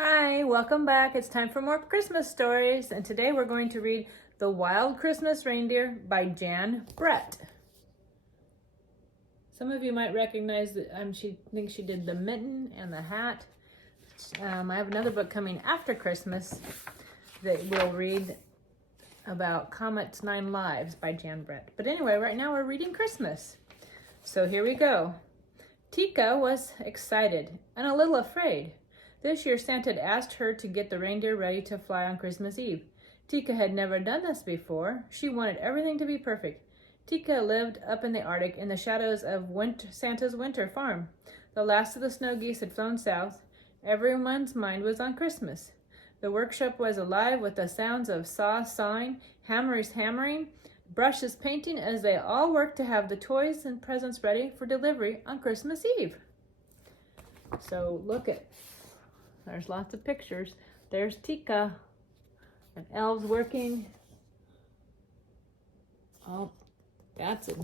Hi, welcome back. It's time for more Christmas stories, and today we're going to read The Wild Christmas Reindeer by Jan Brett. Some of you might recognize that she thinks she did the mitten and the hat. I have another book coming after Christmas that we'll read about Comet's 9 Lives by Jan Brett. But anyway, right now we're reading Christmas. So here we go. Teeka was excited and a little afraid. This year, Santa had asked her to get the reindeer ready to fly on Christmas Eve. Teeka had never done this before. She wanted everything to be perfect. Teeka lived up in the Arctic in the shadows of Santa's winter farm. The last of the snow geese had flown south. Everyone's mind was on Christmas. The workshop was alive with the sounds of saws sawing, hammers hammering, brushes painting as they all worked to have the toys and presents ready for delivery on Christmas Eve. So there's lots of pictures. There's Teeka and elves working. Oh, that's a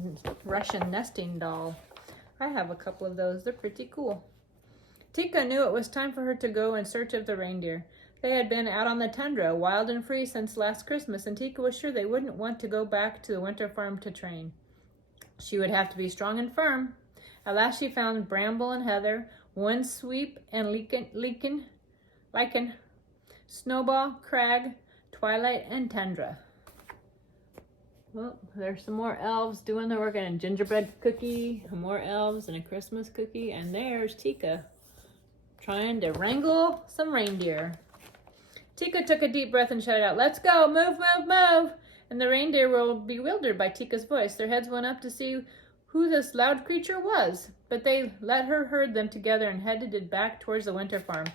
Russian nesting doll. I have a couple of those. They're pretty cool. Teeka knew it was time for her to go in search of the reindeer. They had been out on the tundra, wild and free since last Christmas, and Teeka was sure they wouldn't want to go back to the winter farm to train. She would have to be strong and firm. At last she found Bramble and Heather, Windsweep and Lichen, Snowball, Crag, Twilight, and Tundra. Well, there's some more elves doing their work, and a gingerbread cookie, more elves, and a Christmas cookie, and there's Teeka trying to wrangle some reindeer. Teeka took a deep breath and shouted out, "Let's go! Move, move, move!" And the reindeer were bewildered by Teeka's voice. Their heads went up to see who this loud creature was, but they let her herd them together and headed back towards the winter farm.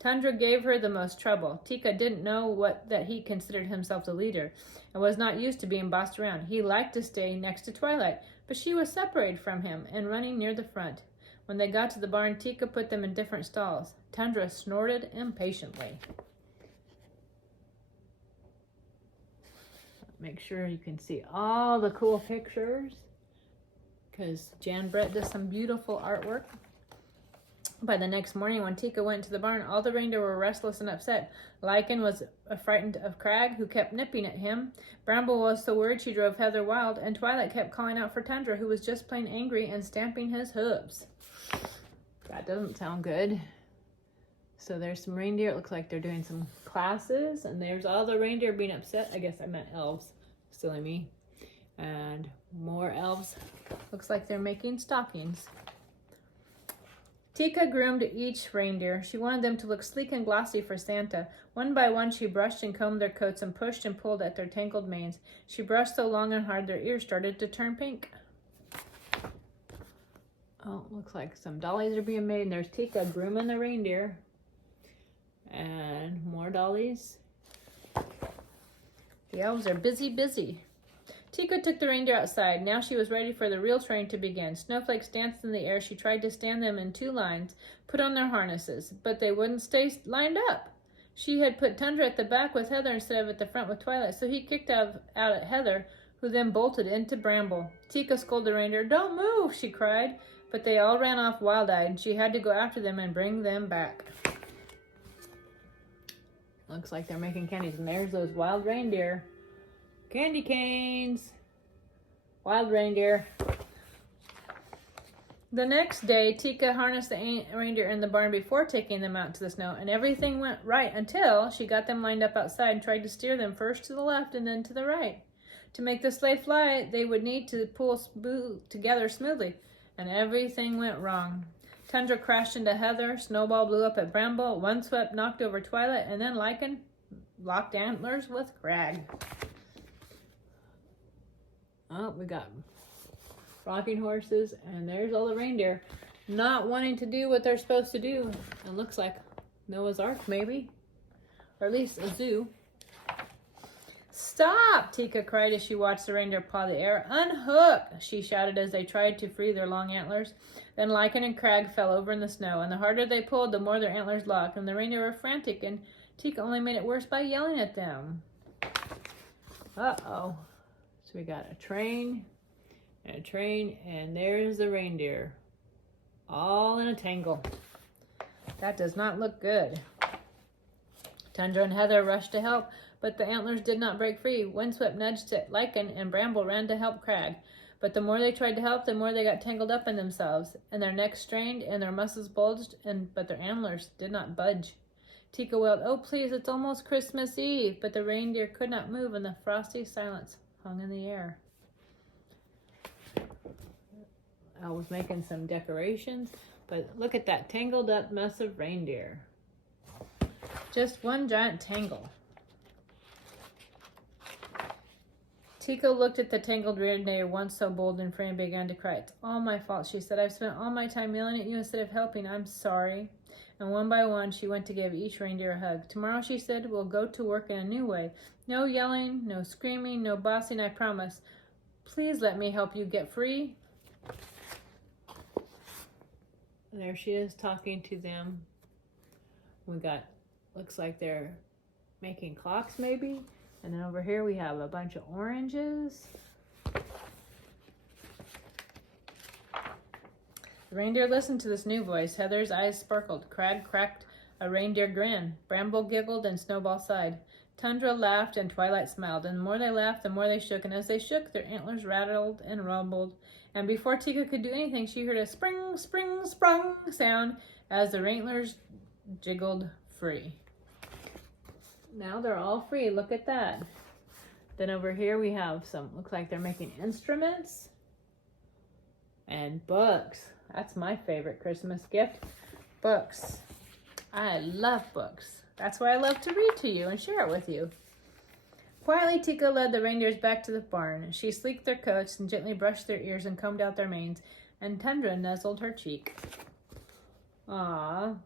Tundra gave her the most trouble. Teeka didn't know that he considered himself the leader and was not used to being bossed around. He liked to stay next to Twilight, but she was separated from him and running near the front. When they got to the barn, Teeka put them in different stalls. Tundra snorted impatiently. Make sure you can see all the cool pictures, because Jan Brett does some beautiful artwork. By the next morning, when Teeka went to the barn, all the reindeer were restless and upset. Lichen was frightened of Crag, who kept nipping at him. Bramble was so worried she drove Heather wild, and Twilight kept calling out for Tundra, who was just plain angry and stamping his hooves. That doesn't sound good. So there's some reindeer. It looks like they're doing some classes, and there's all the reindeer being upset. I guess I meant elves. Silly me. And more elves. Looks like they're making stockings. Teeka groomed each reindeer. She wanted them to look sleek and glossy for Santa. One by one, she brushed and combed their coats and pushed and pulled at their tangled manes. She brushed so long and hard their ears started to turn pink. Oh, looks like some dollies are being made, and there's Teeka grooming the reindeer. And more dollies. The elves are busy. Teeka took the reindeer outside. Now she was ready for the real train to begin. Snowflakes danced in the air. She tried to stand them in 2 lines, put on their harnesses, but they wouldn't stay lined up. She had put Tundra at the back with Heather instead of at the front with Twilight, so he kicked out at Heather, who then bolted into Bramble. Teeka scolded the reindeer. "Don't move," she cried, but they all ran off wild-eyed. She had to go after them and bring them back. Looks like they're making candies, and there's those wild reindeer. Candy canes. Wild reindeer. The next day, Teeka harnessed the reindeer in the barn before taking them out to the snow, and everything went right until she got them lined up outside and tried to steer them first to the left and then to the right. To make the sleigh fly, they would need to pull together smoothly, and everything went wrong. Tundra crashed into Heather, Snowball blew up at Bramble, Windswept knocked over Twilight, and then Lichen locked antlers with Crag. Oh, we got rocking horses, and there's all the reindeer not wanting to do what they're supposed to do. It looks like Noah's Ark, maybe, or at least a zoo. "Stop!" Teeka cried as she watched the reindeer paw the air. "Unhook!" she shouted as they tried to free their long antlers. Then Lichen and Crag fell over in the snow, and the harder they pulled, the more their antlers locked, and the reindeer were frantic, and Teeka only made it worse by yelling at them. Uh-oh. So we got a train, and there's the reindeer, all in a tangle. That does not look good. Tundra and Heather rushed to help, but the antlers did not break free. Windswept nudged at Lichen, and Bramble ran to help Crag. But the more they tried to help, the more they got tangled up in themselves, and their necks strained, and their muscles bulged, but their antlers did not budge. Teeka wailed, "Oh, please, it's almost Christmas Eve," but the reindeer could not move, and the frosty silence hung in the air. I was making some decorations, but look at that tangled up mess of reindeer. Just one giant tangle. Teeka looked at the tangled reindeer once so bold and free and began to cry. "It's all my fault," she said. "I've spent all my time yelling at you instead of helping. I'm sorry." And one by one, she went to give each reindeer a hug. "Tomorrow," she said, "we'll go to work in a new way. No yelling, no screaming, no bossing, I promise. Please let me help you get free." There she is talking to them. We got, looks like they're making clocks maybe. And then over here we have a bunch of oranges. The reindeer listened to this new voice. Heather's eyes sparkled. Crag cracked a reindeer grin. Bramble giggled and Snowball sighed. Tundra laughed and Twilight smiled. And the more they laughed, the more they shook. And as they shook, their antlers rattled and rumbled. And before Teeka could do anything, she heard a spring, spring, sprung sound as the antlers jiggled free. Now they're all free. Look at that. Then over here we have some, looks like they're making instruments and books. That's my favorite Christmas gift. Books. I love books. That's why I love to read to you and share it with you. Quietly, Teeka led the reindeers back to the barn. She sleeked their coats and gently brushed their ears and combed out their manes, and Tundra nuzzled her cheek. Aww.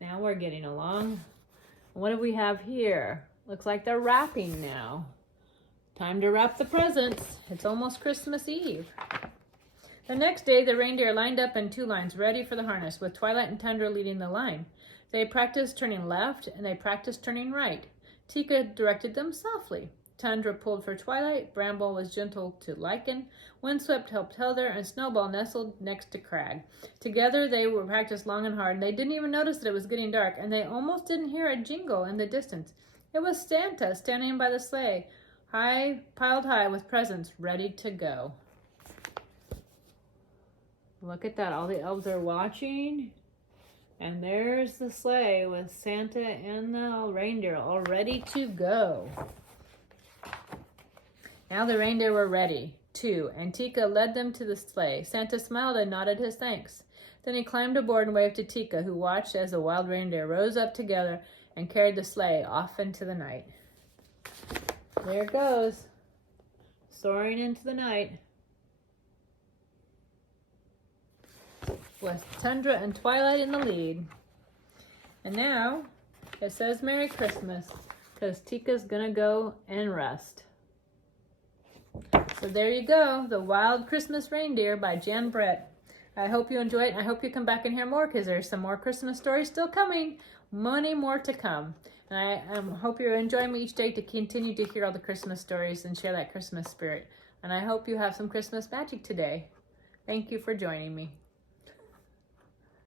Now we're getting along. What do we have here? Looks like they're wrapping now. Time to wrap the presents. It's almost Christmas Eve. The next day, the reindeer lined up in 2 lines, ready for the harness, with Twilight and Tundra leading the line. They practiced turning left, and they practiced turning right. Teeka directed them softly. Tundra pulled for Twilight, Bramble was gentle to Lichen, Windswept helped Heather, and Snowball nestled next to Crag. Together they were practiced long and hard, and they didn't even notice that it was getting dark, and they almost didn't hear a jingle in the distance. It was Santa standing by the sleigh, piled high with presents, ready to go. Look at that, all the elves are watching. And there's the sleigh with Santa and the reindeer all ready to go. Now the reindeer were ready, too, and Teeka led them to the sleigh. Santa smiled and nodded his thanks. Then he climbed aboard and waved to Teeka, who watched as the wild reindeer rose up together and carried the sleigh off into the night. There it goes, soaring into the night. With Tundra and Twilight in the lead. And now it says Merry Christmas, because Teeka's gonna go and rest. So there you go, The Wild Christmas Reindeer by Jan Brett. I hope you enjoy it, and I hope you come back and hear more, because there's some more Christmas stories still coming. Many more to come. And I hope you're enjoying me each day to continue to hear all the Christmas stories and share that Christmas spirit. And I hope you have some Christmas magic today. Thank you for joining me.